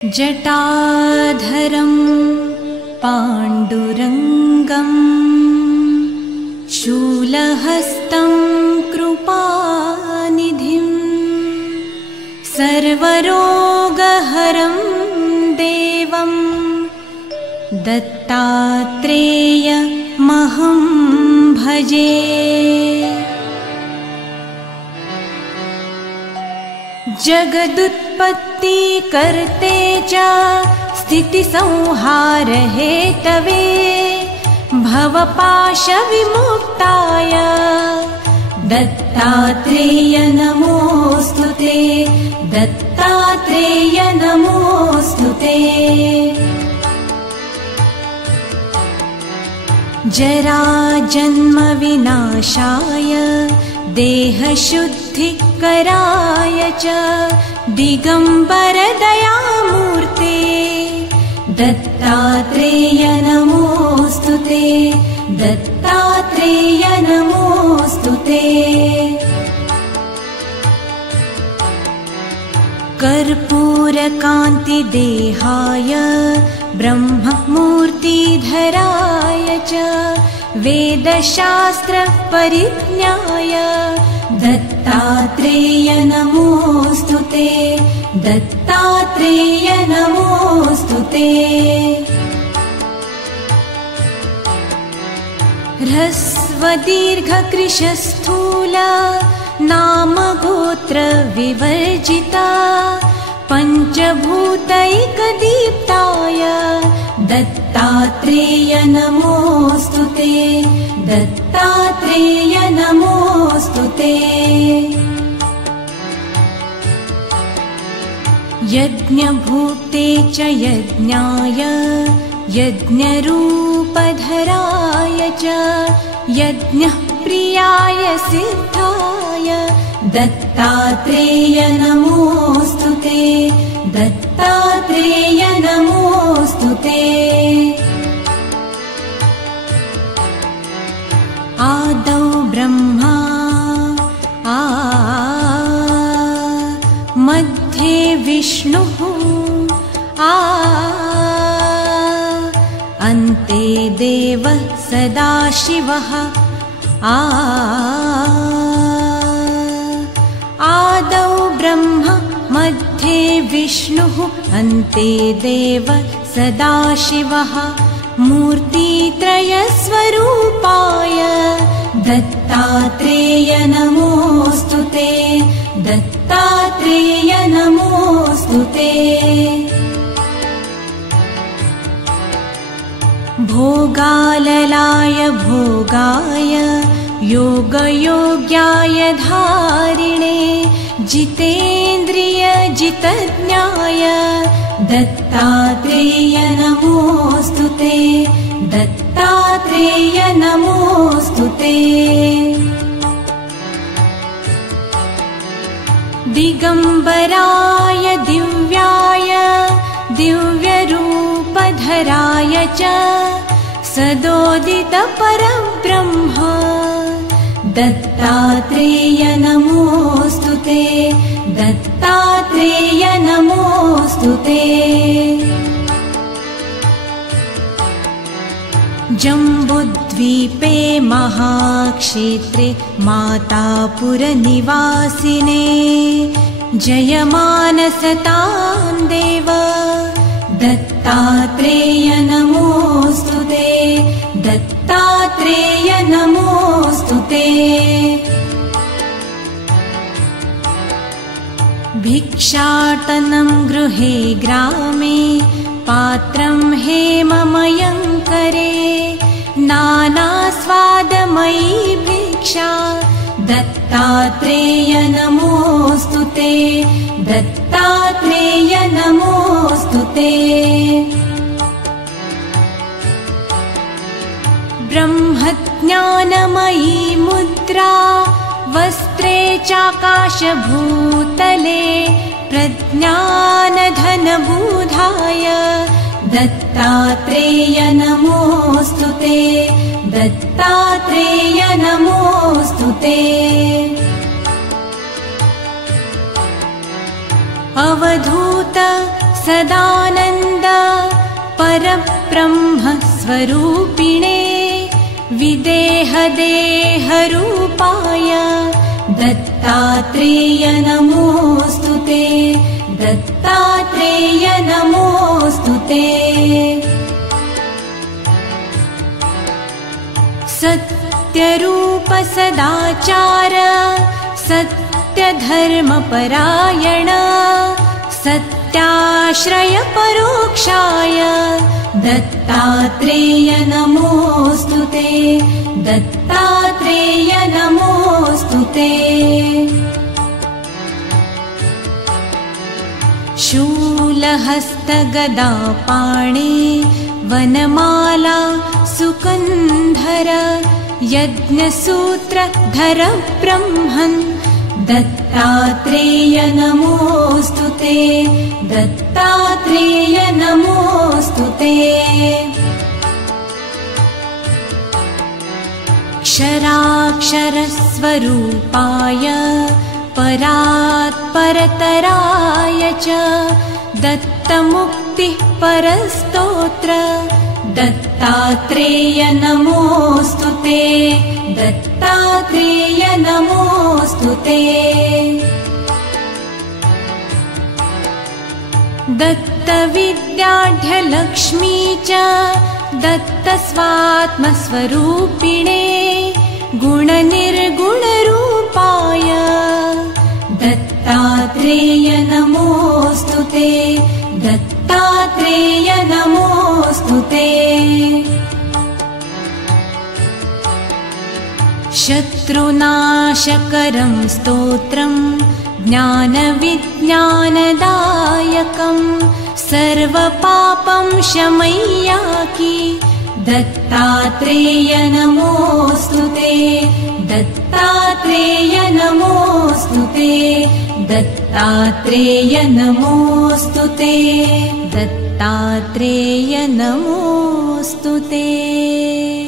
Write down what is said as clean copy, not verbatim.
जटाधरं पाण्डुरङ्गं शूलहस्तं कृपानिधिं सर्वरोगहरं देवं दत्तात्रेयमहं भजे। जगदुत्पत्ति कर्ते च स्थितिसंहारहेतवे भवपाशविमुक्ताय दत्तात्रेय नमोऽस्तु ते, दत्तात्रेय नमोऽस्तु ते। जराजन्मविनाशाय देहशुद्धिकराय च दिगम्बरदयामूर्ते दत्तात्रेय नमोऽस्तु ते, दत्तात्रेय नमोऽस्तु ते। कर्पूरकान्तिदेहाय ब्रह्ममूर्तिधराय च वेदशास्त्रपरिज्ञाय दत्तात्रेय नमोऽस्तु ते, दत्तात्रेय नमोऽस्तु ते। ह्रस्वदीर्घकृशस्थूल नामगोत्रविवर्जिता पञ्चभूतैकदीप्ताय दत्तात्रेय नमोऽस्तु ते, दत्तात्रेय नमोऽस्तु ते। यज्ञभूते च यज्ञाय यज्ञरूपधराय च यज्ञप्रियाय सिद्धाय दत्तात्रेय नमोऽस्तु ते, दत्तात्रेय नमोऽस्तु ते। आदौ ब्रह्मा मध्ये विष्णुः अन्ते देवः सदाशिवः आदौ ब्रह्मा मध्ये विष्णुः अन्ते देवः सदाशिवः मूर्तित्रयस्वरूपाय दत्तात्रेय नमोऽस्तु ते, दत्तात्रेय नमोऽस्तु ते। भोगाललाय भोगाय योगयोग्याय धारिणे जितेन्द्रिय जितज्ञाय दत्तात्रेय नमोऽस्तु ते, दत्तात्रेय नमोऽस्तु ते। दिगम्बराय दिव्याय दिव्यरूपधराय च सदोदितपरब्रह्म दत्तात्रेय नमोऽस्तु ते, दत्तात्रेय नमोऽस्तु ते। जम्बुद्वीपे महाक्षेत्रे मातापुरनिवासिने जयमानसतां देव दत्तात्रेय नमोऽस्तु ते, दत्तात्रेय नमोऽस्तु ते। भिक्षाटनं गृहे ग्रामे पात्रं हेममयं करे नानास्वादमयी भिक्षा दत्तात्रेय नमोऽस्तु ते, दत्तात्रेय नमोऽस्तु ते। ब्रह्मज्ञानमयी मुद्रा वस्त्रे चाकाशभूतले प्रज्ञानधनबुधाय दत्तात्रेय नमोऽस्तु ते, दत्तात्रेय नमोऽस्तु ते। अवधूत सदानन्द परब्रह्म स्वरूपिणे विदेहदेहरूपाय दत्तात्रेय नमोऽस्तुते दत्तात्रेय नमोऽस्तुते सत्यरूप सदाचार सत्यधर्मपरायण सत्याश्रय परोक्षाय दत्तात्रेय नमोऽस्तुते दत्तात्रेय नमोऽस्तुते शूलहस्तगदापाणि वनमाला सुकन्धर यज्ञसूत्रधर ब्रह्मन् दत्तात्रेय नमोऽस्तुते दत्तात्रेय नमोऽस्तुते क्षराक्षरस्वरूपाय परात्परतराय च दत्तमुक्तिः परस्तोत्र दत्तात्रेय नमोऽस्तुते दत्तात्रेय नमोऽस्तुते दत्तविद्याढ्यलक्ष्मी च दत्तस्वात्मस्वरूपिणे गुणनिर्गुणरूपाय दत्तात्रेय नमोऽस्तुते दत्तात्रेय नमोऽस्तुते शत्रुनाशकरं स्तोत्रं ज्ञानविज्ञानदायकं सर्वपापं शमय्याकि दत्तात्रेय नमोऽस्तुते दत्तात्रेय नमोऽस्तुते दत्तात्रेय नमोऽस्तुते दत्तात्रेय नमोऽस्तुते।